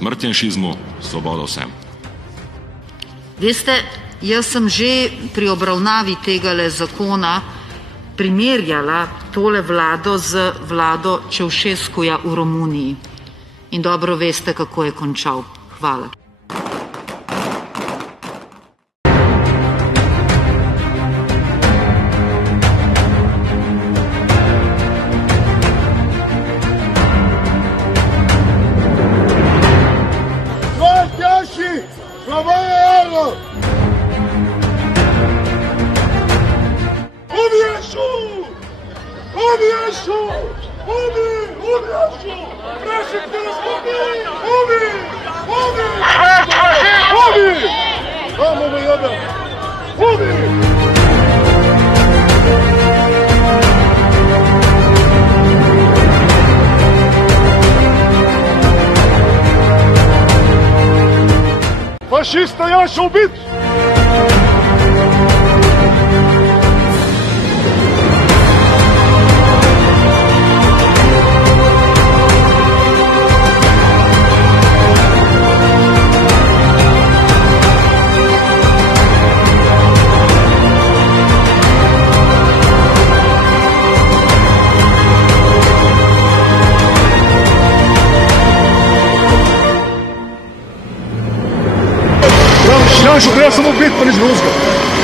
Smrt janšizmu, svoboda vsem. Veste, jaz sem že pri obravnavi tegale zakona primerjala tole vlado z vlado Čaušeskuja v Romuniji. In dobro veste, kako je končal. Hvala. Fašista Janša ubit! Janša, treba samo biti, pa nič drugega.